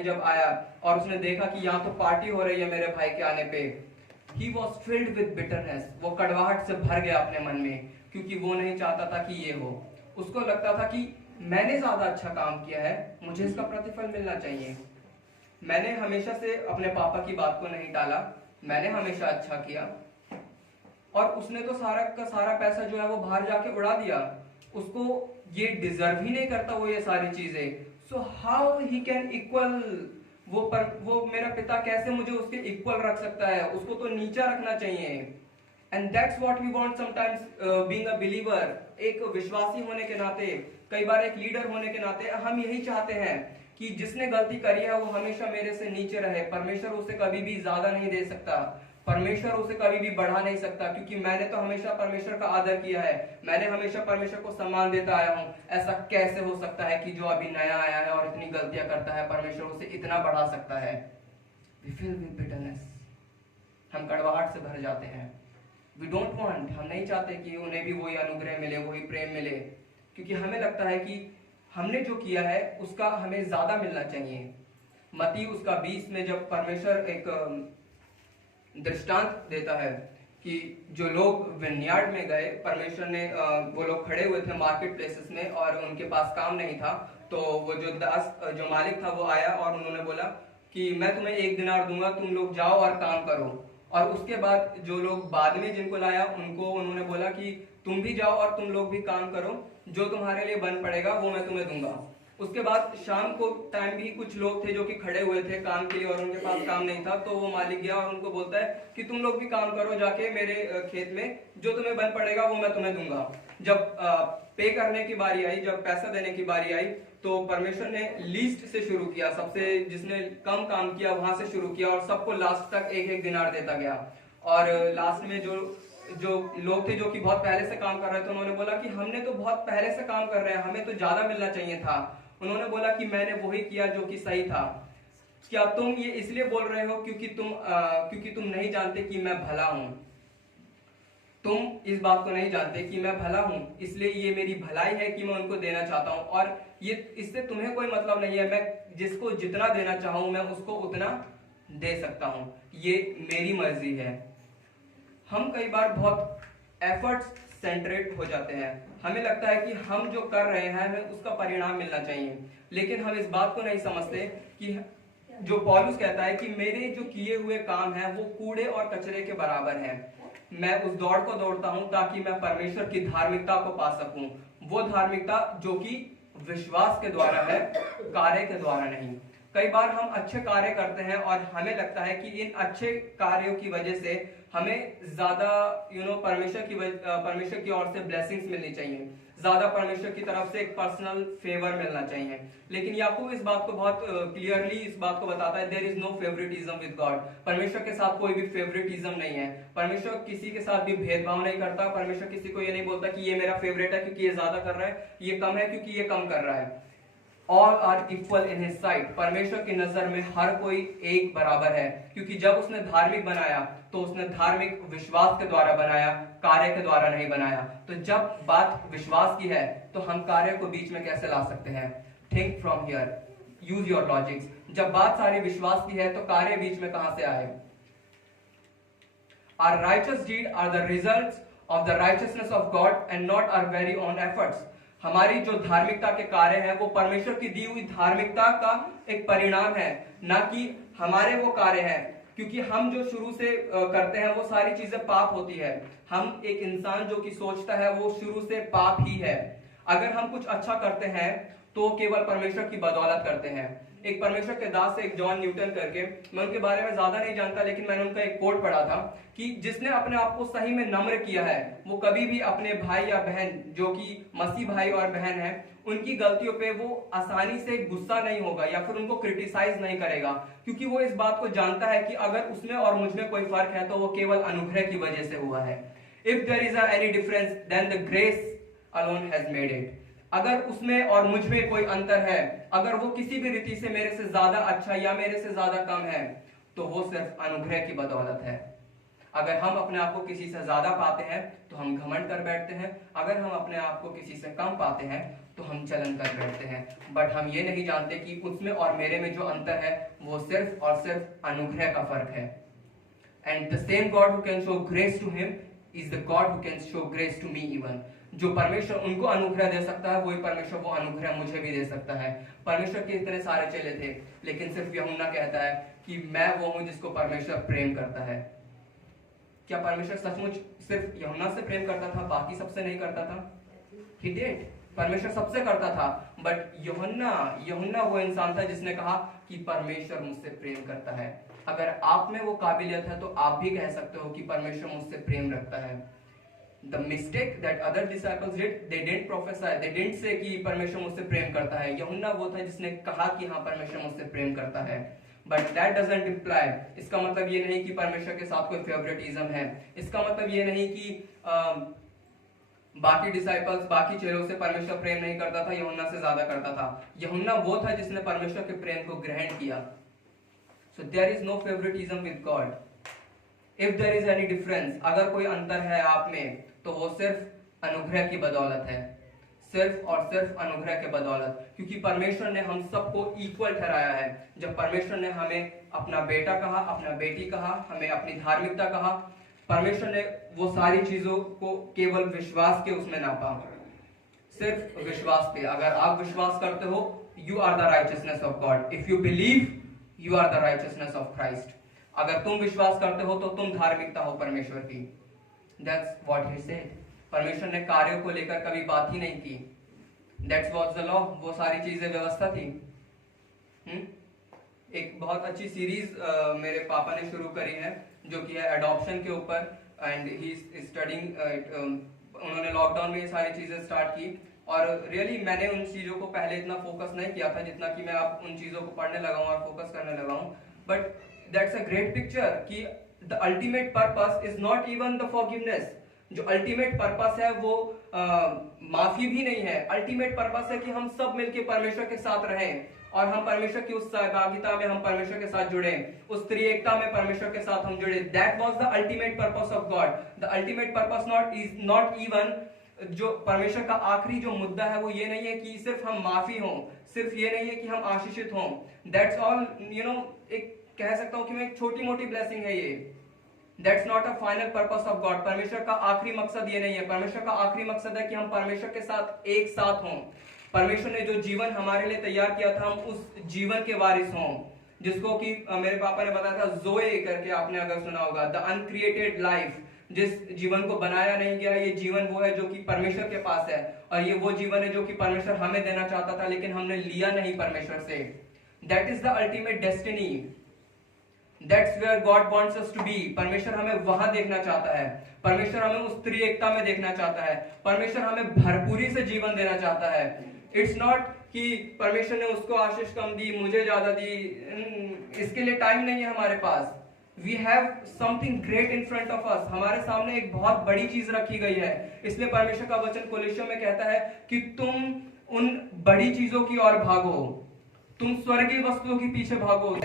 भाई जब आया और उसने देखा कि यहाँ तो पार्टी हो रही है मेरे भाई के आने पे, he was filled with bitterness, वो कड़वाहट से भर गया अपने मन में, क्योंकि वो नहीं चाहता था कि ये हो। उसको लगता था कि मैंने ज्यादा अच्छा काम किया है, मुझे इसका प्रतिफल मिलना चाहिए। मैंने हमेशा से अपने पापा की बात को नहीं टाला, मैंने हमेशा अच्छा किया, और उसने तो सारा का सारा पैसा जो है वो बाहर जाके उड़ा दिया। उसको ये डिजर्व ही नहीं करता वो ये सारी चीजें। So how he can equal, वो मेरा पिता कैसे मुझे उसके इक्वल रख सकता है, उसको तो नीचा रखना चाहिए। And that's what we want sometimes being a believer. एक विश्वासी होने के नाते, कई बार एक लीडर होने के नाते हम यही चाहते हैं कि जिसने गलती करी है वो हमेशा मेरे से नीचे रहे। परमेश्वर उसे कभी भी ज्यादा नहीं दे सकता, परमेश्वर उसे कभी भी बढ़ा नहीं सकता, क्योंकि मैंने तो हमेशा परमेश्वर का आदर किया है, मैंने हमेशा परमेश्वर को सम्मान देता आया हूं। ऐसा कैसे हो सकता है कि जो अभी नया आया है और इतनी गलतियां करता है, परमेश्वर उसे इतना बढ़ा सकता है? We fill with bitterness, हम कड़वाहट से भर जाते हैं। We don't want, हम नहीं चाहते कि उन्हें भी वही अनुग्रह मिले, वही प्रेम मिले, क्योंकि हमें लगता है कि हमने जो किया है उसका हमें ज्यादा मिलना चाहिए। मत्ती उसका 20 में जब परमेश्वर एक दृष्टांत देता है कि जो लोग विनयार्ड में गए, परमेश्वर ने वो लोग खड़े हुए थे मार्केट प्लेसेस में और उनके पास काम नहीं था, तो वो जो मालिक था वो आया और उन्होंने बोला कि मैं तुम्हें 1 दिनार दूंगा, तुम लोग जाओ और काम करो। और उसके बाद जो लोग बाद में जिनको लाया उनको उन्होंने बोला कि तुम भी जाओ और तुम लोग भी काम करो, जो तुम्हारे लिए बन पड़ेगा वो मैं तुम्हें दूंगा। उसके बाद शाम को टाइम भी कुछ लोग थे जो कि खड़े हुए थे काम के लिए और उनके पास काम नहीं था, तो वो मालिक गया और उनको बोलता है कि तुम लोग भी काम करो जाके मेरे खेत में, जो तुम्हें बन पड़ेगा वो मैं तुम्हें दूंगा। जब पे करने की बारी आई, जब पैसा देने की बारी आई, तो परमेश्वर ने लीस्ट से शुरू किया, सबसे जिसने कम काम किया वहां से शुरू किया और सबको लास्ट तक 1-1 दिनार देता गया। और लास्ट में जो लोग थे जो कि बहुत पहले से काम कर रहे थे, उन्होंने बोला कि हमने तो बहुत पहले से काम कर रहे हैं, हमें तो ज्यादा मिलना चाहिए था। उन्होंने बोला कि मैंने वही किया जो कि सही था। क्या तुम ये इसलिए बोल रहे हो क्योंकि तुम नहीं जानते कि मैं भला हूं? तुम इस बात को नहीं जानते कि मैं भला हूं, इसलिए ये मेरी भलाई है कि मैं उनको देना चाहता हूं, और ये इससे तुम्हें कोई मतलब नहीं है। मैं जिसको जितना देना चाहूं मैं उसको उतना दे सकता हूं, ये मेरी मर्जी है। हम कई बार बहुत एफर्ट्स सेंट्रेट हो जाते हैं, हमें लगता है कि हम जो कर रहे हैं हमें उसका परिणाम मिलना चाहिए, लेकिन हम इस बात को नहीं समझते कि जो पौलुस कहता है कि मेरे जो किए हुए काम हैं वो कूड़े और कचरे के बराबर हैं। मैं उस दौड़ को दौड़ता हूं ताकि मैं परमेश्वर की धार्मिकता को पा सकूं, वो धार्मिकता जो कि विश्वास के द्वारा है, कार्य के द्वारा नहीं। कई बार हम अच्छे कार्य करते हैं और हमें लगता है कि इन अच्छे कार्यों की वजह से हमें ज्यादा परमेश्वर की ओर से ब्लेसिंग्स मिलनी चाहिए, ज्यादा परमेश्वर की तरफ से एक पर्सनल फेवर मिलना चाहिए। लेकिन याकूब इस बात को बहुत क्लियरली इस बात को बताता है, there is no favouritism with God. परमेश्वर के साथ कोई भी फेवरेटिज्म नहीं है, परमेश्वर किसी के साथ भी भेदभाव नहीं करता। परमेश्वर किसी को ये नहीं बोलता कि ये मेरा फेवरेट है क्योंकि ये ज्यादा कर रहा है, ये कम है क्योंकि ये कम कर रहा है। All are equal in his sight। परमेश्वर की नजर में हर कोई एक बराबर है, क्योंकि जब उसने धार्मिक बनाया तो उसने धार्मिक विश्वास के द्वारा बनाया, कार्य के द्वारा नहीं बनाया। तो जब बात विश्वास की है तो हम कार्य को बीच में कैसे ला सकते हैं? Think from here, use your logics. जब बात सारी विश्वास की है तो कार्य बीच में कहां से आए? Our righteous deeds are the results of the righteousness of God and not our very own efforts। हमारी जो धार्मिकता के कार्य हैं वो परमेश्वर की दी हुई धार्मिकता का एक परिणाम है, ना कि हमारे वो कार्य हैं। क्योंकि हम जो शुरू से करते हैं वो सारी चीजें पाप होती है। हम एक इंसान जो कि सोचता है वो शुरू से पाप ही है। अगर हम कुछ अच्छा करते हैं तो केवल परमेश्वर की बदौलत करते हैं। एक परमेश्वर के दास से एक जॉन न्यूटन करके, मैं उनके बारे में ज्यादा नहीं जानता, लेकिन मैंने उनका एक कोट पढ़ा था कि जिसने अपने आप को सही में नम्र किया है वो कभी भी अपने भाई या बहन जो कि मसीह भाई और बहन है उनकी गलतियों पे वो आसानी से गुस्सा नहीं होगा या फिर उनको क्रिटिसाइज नहीं करेगा, क्योंकि वो इस बात को जानता है कि अगर उसमें और मुझमें कोई फर्क है तो वो केवल अनुग्रह की वजह से हुआ है। If there is any difference then the grace alone has made it. अगर उसमें और मुझ में कोई अंतर है, अगर वो किसी भी रीति से मेरे से ज्यादा अच्छा या मेरे से ज्यादा कम है, तो वो सिर्फ अनुग्रह की बदौलत है। अगर हम अपने आप को किसी से ज्यादा पाते हैं तो हम घमंड कर बैठते हैं, अगर हम अपने आप को किसी से कम पाते हैं तो हम जलन कर बैठते हैं। बट हम ये नहीं जानते कि उसमें और मेरे में जो अंतर है वो सिर्फ और सिर्फ अनुग्रह का फर्क है। And the same God who can show grace to him is the God who can show grace to me even. जो परमेश्वर उनको अनुग्रह दे सकता है वही परमेश्वर वो अनुग्रह मुझे भी दे सकता है। परमेश्वर के इतने सारे चेले थे, लेकिन सिर्फ यूहन्ना कहता है कि मैं वो हूं जिसको परमेश्वर प्रेम करता है। क्या परमेश्वर सचमुच सिर्फ यूहन्ना से प्रेम करता था, बाकी सबसे नहीं करता था? He did। परमेश्वर सबसे करता था, बट यूहन्ना वो इंसान था जिसने कहा कि परमेश्वर मुझसे प्रेम करता है। अगर आप में वो काबिलियत है तो आप भी कह सकते हो कि परमेश्वर मुझसे प्रेम रखता है। The mistake that other disciples did, they didn't prophesy, they didn't say कि परमेश्वर मुझसे प्रेम करता है। यूहन्ना वो था जिसने कहा कि हाँ परमेश्वर मुझसे प्रेम करता है। But that doesn't imply, इसका मतलब ये नहीं कि परमेश्वर के साथ कोई फेवरेटिज्म है। इसका मतलब ये नहीं कि बाकी डिसाइपल्स, बाकी चेलों से परमेश्वर प्रेम नहीं करता था, यूहन्ना से ज्यादा करता था। यूहन्ना वो था जिसने परमेश्वर के प्रेम को ग्रहण किया। So there is no favoritism with God. If there is any difference, अगर कोई अंतर है आप में तो वो सिर्फ अनुग्रह की बदौलत है, सिर्फ और सिर्फ अनुग्रह के बदौलत। क्योंकि परमेश्वर ने हम सबको इक्वल ठहराया है। जब परमेश्वर ने हमें अपना बेटा कहा, अपना बेटी कहा, हमें अपनी धार्मिकता कहा, परमेश्वर ने वो सारी चीजों को केवल विश्वास के उसमें नापा, सिर्फ विश्वास पे। अगर आप विश्वास करते हो, you are the righteousness of God. If you believe, you are the righteousness of Christ. अगर तुम विश्वास करते हो तो तुम धार्मिकता हो परमेश्वर की। That's what he said। परमेश्वर ने कार्यों को लेकर कभी बात ही नहीं की। That's what the law, वो सारी चीजें व्यवस्था थी। एक बहुत अच्छी सीरीज मेरे पापा ने शुरू करी है जो कि है अडॉप्शन के ऊपर, एंड ही स्टडिंग। उन्होंने लॉकडाउन में ये सारी चीजें स्टार्ट की, और रियली मैंने उन चीजों को पहले इतना फोकस नहीं किया था जितना कि मैं अब उन चीजों को पढ़ने लगा हूँ और फोकस करने लगा हूँ। But that's a great picture कि the ultimate purpose is not even the forgiveness। जो अल्टीमेट पर्पस है वो माफी भी नहीं है। अल्टीमेट पर्पस है कि हम सब मिलके परमेश्वर के साथ रहें और हम परमेश्वर की उस सहभागिता में हम परमेश्वर के साथ जुड़े, उस त्रिएकता में परमेश्वर के साथ हम जुड़े। That was the ultimate purpose of God. The ultimate purpose not even, जो परमेश्वर का आखिरी जो मुद्दा है वो ये नहीं है कि सिर्फ हम माफी हों, सिर्फ ये नहीं है कि हम आशीषित हों। दैट्स ऑल, एक कह सकता हूं कि मैं एक छोटी मोटी ब्लेसिंग है ये। That's not a final purpose of God। परमेश्वर का आखिरी मकसद ये नहीं है। परमेश्वर का आखिरी मकसद है कि हम परमेश्वर के साथ एक साथ हों। परमेश्वर ने जो जीवन हमारे लिए तैयार किया था, हम उस जीवन के वारिस हों, जिसको कि मेरे पापा ने बताया था ज़ोए करके, आपने अगर सुना होगा, द अनक्रिएटेड लाइफ। जिस जीवन को बनाया नहीं गया, ये जीवन वो है जो कि परमेश्वर के पास है, और ये वो जीवन है जो कि परमेश्वर हमें देना चाहता था लेकिन हमने लिया नहीं परमेश्वर से। That is the ultimate destiny. That's where God wants us to be। परमेश्वर हमें वहां देखना चाहता है। परमेश्वर हमें उस त्रिएकता में देखना चाहता है। परमेश्वर हमें भरपूरी से जीवन देना चाहता है। इट्स नॉट कि परमेश्वर ने उसको आशीष कम दी, मुझे ज्यादा दी। इसके लिए टाइम नहीं है हमारे पास। We have something great in front of us। हमारे सामने एक बहुत बड़ी चीज रखी गई है। इसलिए परमेश्वर का वचन कोलोसियों में कहता है कि तुम उन बड़ी चीजों की ओर भागो, तुम स्वर्गीय वस्तुओं के पीछे भागो।